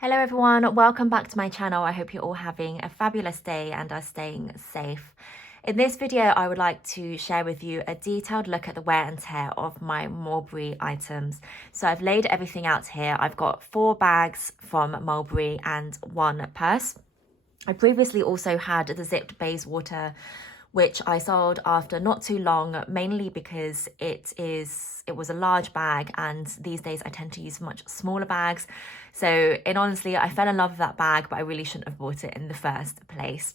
Hello everyone, welcome back to my channel. I hope you're all having a fabulous day and are staying safe. In this video, I would like to share with you a detailed look at the wear and tear of my Mulberry items. So I've laid everything out here. I've got 4 bags from Mulberry and 1 purse. I previously also had the zipped Bayswater, which I sold after not too long, mainly because it was a large bag, and these days I tend to use much smaller bags. So honestly, I fell in love with that bag, but I really shouldn't have bought it in the first place.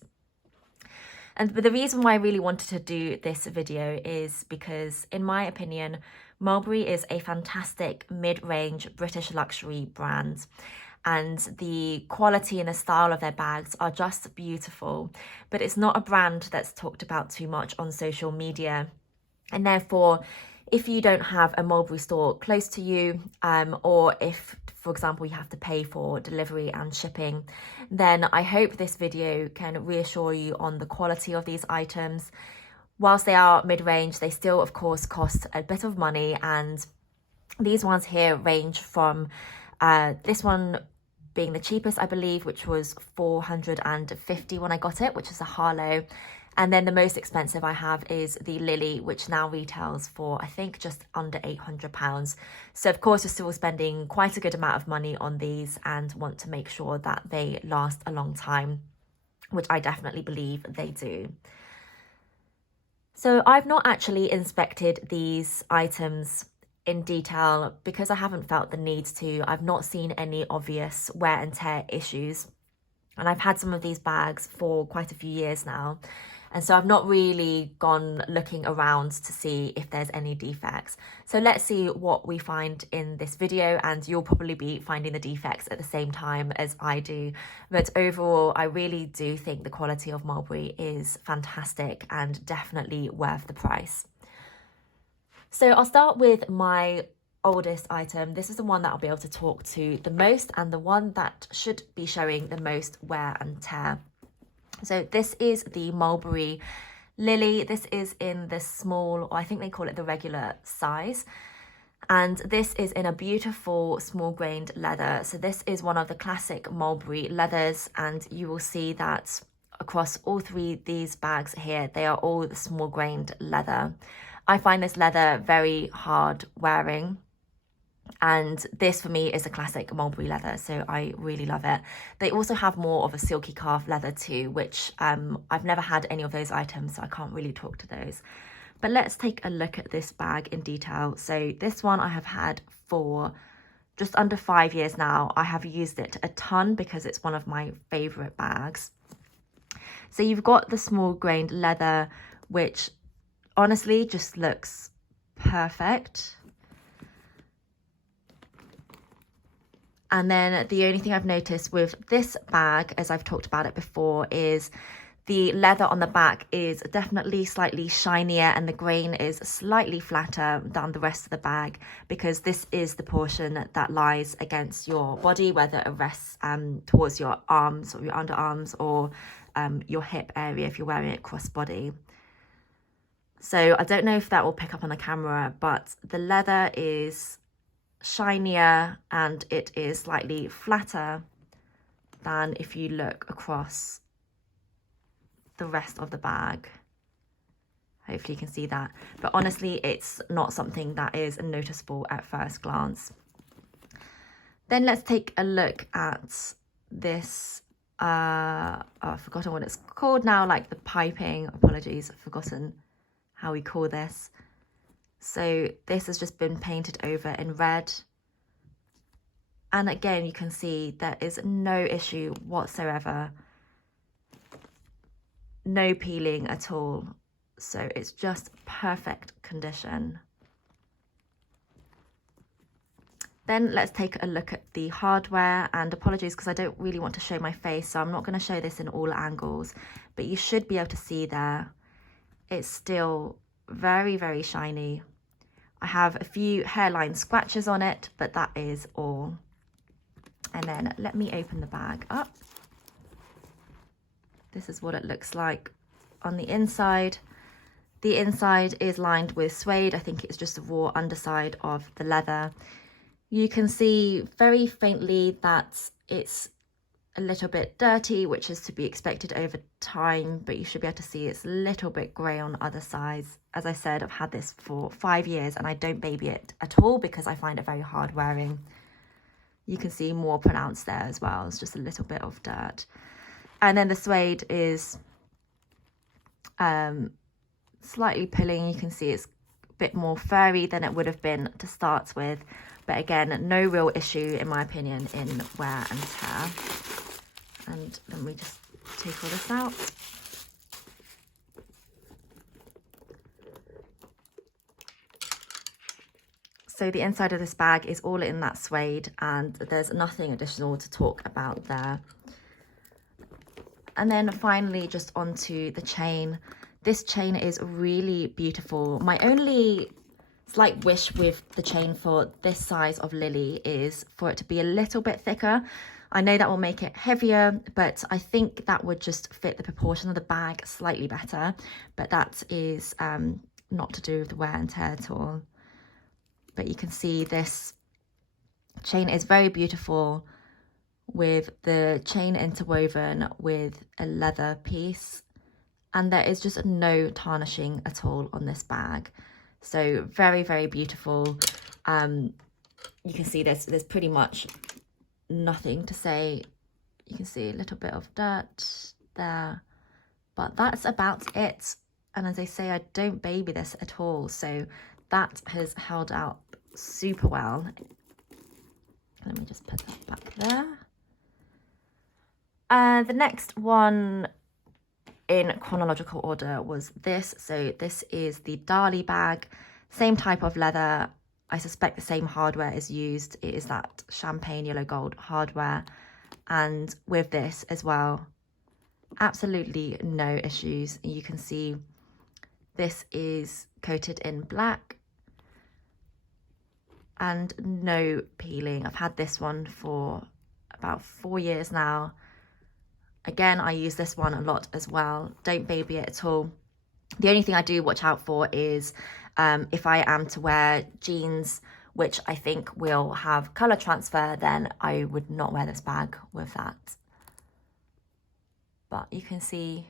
But the reason why I really wanted to do this video is because, in my opinion, Mulberry is a fantastic mid-range British luxury brand. And the quality and the style of their bags are just beautiful. But it's not a brand that's talked about too much on social media. And therefore, if you don't have a Mulberry store close to you, or if, for example, you have to pay for delivery and shipping, then I hope this video can reassure you on the quality of these items. Whilst they are mid-range, they still, of course, cost a bit of money. And these ones here range from this one being the cheapest, I believe, which was $450 when I got it, which is a Harlow. And then the most expensive I have is the Lily, which now retails for, I think, just under £800. So of course, you're still spending quite a good amount of money on these and want to make sure that they last a long time, which I definitely believe they do. So I've not actually inspected these items in detail because I haven't felt the need to. I've not seen any obvious wear and tear issues. And I've had some of these bags for quite a few years now. And so I've not really gone looking around to see if there's any defects. So let's see what we find in this video, and you'll probably be finding the defects at the same time as I do. But overall, I really do think the quality of Mulberry is fantastic and definitely worth the price. So I'll start with my oldest item. This is the one that I'll be able to talk to the most and the one that should be showing the most wear and tear. So this is the Mulberry Lily. This is in the small, or I think they call it the regular size. And this is in a beautiful small grained leather. So this is one of the classic Mulberry leathers, and you will see that across all 3 these bags here, they are all the small grained leather. I find this leather very hard wearing, and this for me is a classic Mulberry leather, so I really love it. They also have more of a silky calf leather too, which I've never had any of those items, so I can't really talk to those. But let's take a look at this bag in detail. So this one I have had for just under 5 years now. I have used it a ton because it's one of my favorite bags. So you've got the small grained leather, which honestly just looks perfect. And then the only thing I've noticed with this bag, as I've talked about it before, is the leather on the back is definitely slightly shinier and the grain is slightly flatter than the rest of the bag, because this is the portion that lies against your body, whether it rests towards your arms or your underarms, or your hip area if you're wearing it crossbody. So I don't know if that will pick up on the camera, but the leather is shinier and it is slightly flatter than if you look across the rest of the bag. Hopefully you can see that. But honestly, it's not something that is noticeable at first glance. Then let's take a look at this. I've forgotten what it's called now, like the piping. Apologies, I've forgotten how we call this. So this has just been painted over in red. And again, you can see there is no issue whatsoever. No peeling at all. So it's just perfect condition. Then let's take a look at the hardware, and apologies because I don't really want to show my face, so I'm not going to show this in all angles, but you should be able to see there. It's still very, very shiny. I have a few hairline scratches on it, but that is all. And then let me open the bag up. This is what it looks like on the inside. The inside is lined with suede. I think it's just the raw underside of the leather. You can see very faintly that It's a little bit dirty, which is to be expected over time, but you should be able to see it's a little bit grey on other sides. As I said, I've had this for 5 years and I don't baby it at all because I find it very hard wearing. You can see more pronounced there as well. It's just a little bit of dirt. And then the suede is slightly pulling. You can see it's a bit more furry than it would have been to start with. But again, no real issue, in my opinion, in wear and tear. And let me just take all this out. So the inside of this bag is all in that suede, and there's nothing additional to talk about there. And then finally, just onto the chain. This chain is really beautiful. My only slight wish with the chain for this size of Lily is for it to be a little bit thicker. I know that will make it heavier, but I think that would just fit the proportion of the bag slightly better. But that is not to do with the wear and tear at all. But you can see this chain is very beautiful with the chain interwoven with a leather piece, and there is just no tarnishing at all on this bag. So very, very beautiful. You can see there's pretty much nothing to say. You can see a little bit of dirt there, but that's about it. And as I say, I don't baby this at all, so that has held out super well. Let me just put that back there. The next one in chronological order was this. So this is the Dolly bag, same type of leather. I suspect the same hardware is used. It is that champagne yellow gold hardware. And with this as well, absolutely no issues. You can see this is coated in black and no peeling. I've had this one for about 4 years now. Again, I use this one a lot as well. Don't baby it at all. The only thing I do watch out for is if I am to wear jeans, which I think will have colour transfer, then I would not wear this bag with that. But you can see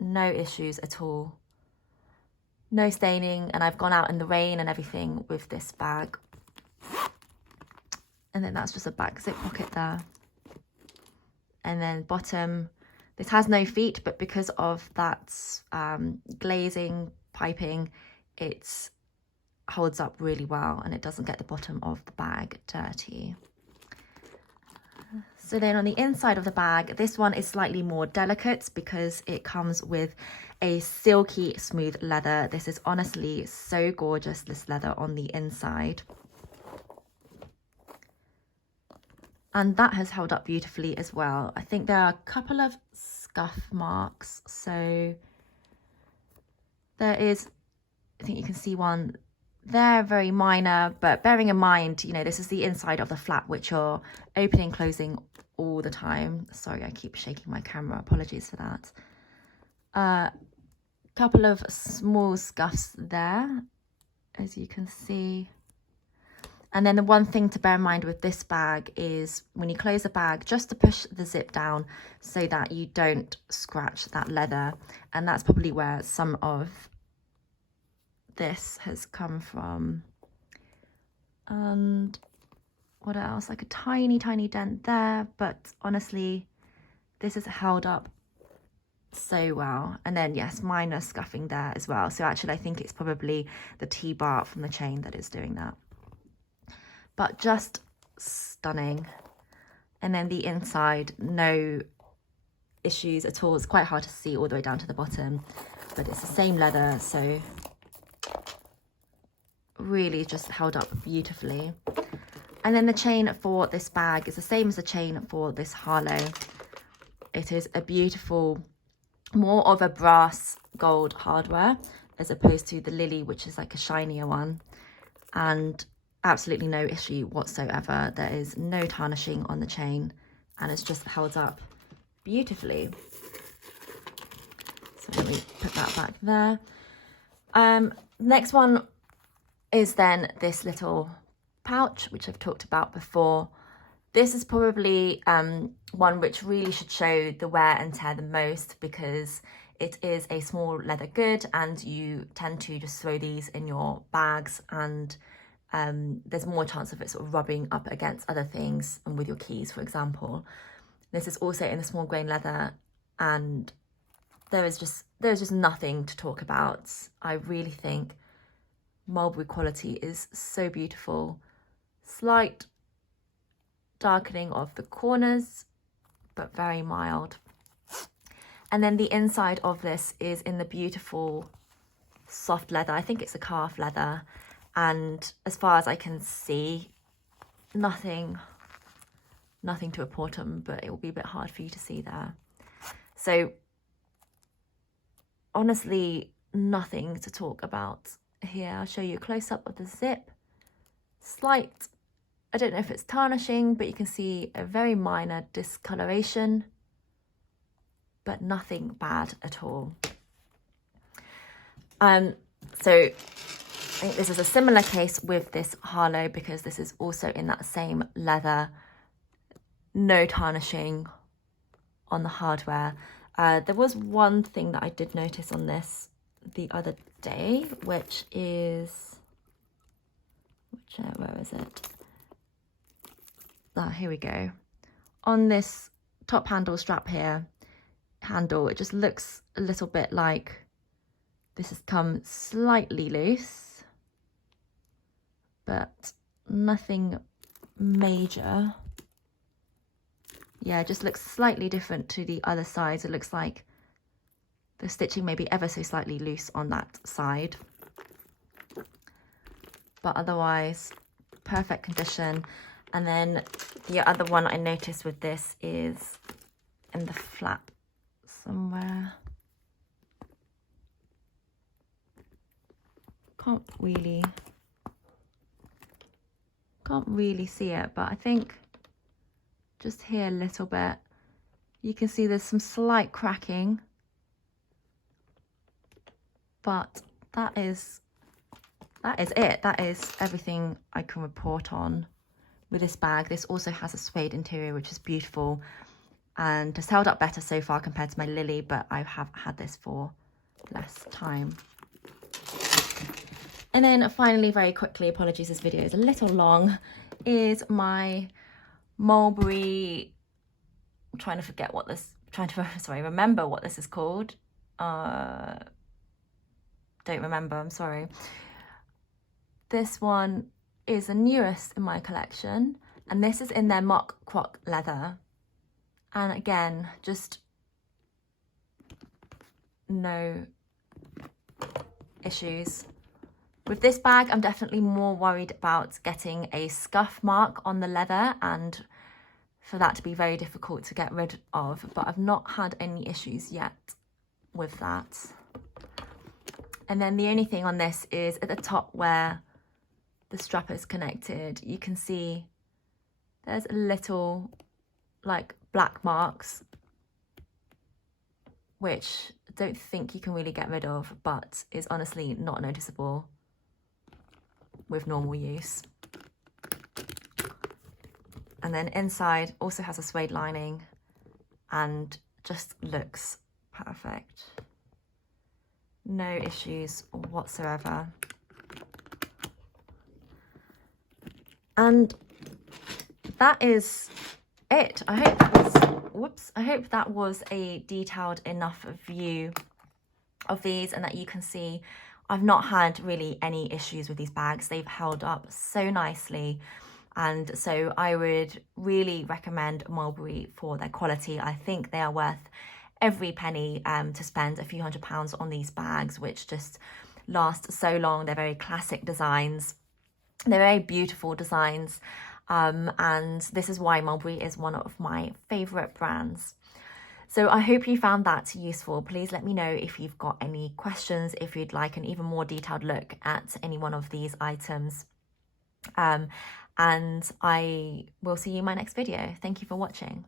no issues at all. No staining, and I've gone out in the rain and everything with this bag. And then that's just a back zip pocket there. And then bottom, this has no feet, but because of that glazing piping, it holds up really well and it doesn't get the bottom of the bag dirty. So then on the inside of the bag, this one is slightly more delicate because it comes with a silky smooth leather. This is honestly so gorgeous, this leather on the inside. And that has held up beautifully as well. I think there are a couple of scuff marks. So there is, I think you can see one there, very minor, but bearing in mind, you know, this is the inside of the flap, which you're opening and closing all the time. Sorry, I keep shaking my camera. Apologies for that. Couple of small scuffs there, as you can see. And then the one thing to bear in mind with this bag is when you close the bag, just to push the zip down so that you don't scratch that leather. And that's probably where some of this has come from. And what else? Like a tiny, tiny dent there. But honestly, this is held up so well. And then yes, minor scuffing there as well. So actually I think it's probably the T-bar from the chain that is doing that. But just stunning. And then the inside, no issues at all. It's quite hard to see all the way down to the bottom, but it's the same leather, so really just held up beautifully. And then the chain for this bag is the same as the chain for this Harlow. It is a beautiful, more of a brass gold hardware as opposed to the Lily, which is like a shinier one. And absolutely no issue whatsoever. There is no tarnishing on the chain and it's just held up beautifully. So let me put that back there. Next one is then this little pouch, which I've talked about before. This is probably one which really should show the wear and tear the most, because it is a small leather good and you tend to just throw these in your bags, and there's more chance of it sort of rubbing up against other things, and with your keys, for example. This is also in a small grain leather, and there's just nothing to talk about. I really think mulberry quality is so beautiful. Slight darkening of the corners, but very mild. And then the inside of this is in the beautiful soft leather. I think it's a calf leather, and as far as I can see, nothing to report on, but it will be a bit hard for you to see there. So honestly, nothing to talk about here. I'll show you a close-up of the zip. Slight, I don't know if it's tarnishing, but you can see a very minor discoloration, but nothing bad at all. So I think this is a similar case with this Harlow, because this is also in that same leather. No tarnishing on the hardware. There was one thing that I did notice on this the other day, which is, where is it? Ah, here we go. On this top handle strap here, it just looks a little bit like this has come slightly loose, but nothing major. Yeah, it just looks slightly different to the other sides. It looks like the stitching may be ever so slightly loose on that side, but otherwise perfect condition. And then the other one I noticed with this is in the flap somewhere. Can't really see it, but I think just here a little bit, you can see there's some slight cracking, but that is it. That is everything I can report on with this bag. This also has a suede interior, which is beautiful and has held up better so far compared to my Lily, but I have had this for less time. And then finally, very quickly, apologies, this video is a little long, is my Mulberry, I'm trying to remember what this is called. Don't remember, I'm sorry. This one is the newest in my collection, and this is in their mock croc leather. And again, just no issues. With this bag, I'm definitely more worried about getting a scuff mark on the leather, and for that to be very difficult to get rid of, but I've not had any issues yet with that. And then the only thing on this is at the top where the strap is connected, you can see there's a little like black marks, which I don't think you can really get rid of, but is honestly not noticeable with normal use. And then inside also has a suede lining and just looks perfect. No issues whatsoever. And that is it. I hope that was a detailed enough view of these, and that you can see I've not had really any issues with these bags. They've held up so nicely, and so I would really recommend Mulberry for their quality. I think they are worth every penny to spend a few £100s on these bags, which just last so long. They're very classic designs. They're very beautiful designs, and this is why Mulberry is one of my favourite brands. So I hope you found that useful. Please let me know if you've got any questions, if you'd like an even more detailed look at any one of these items. And I will see you in my next video. Thank you for watching.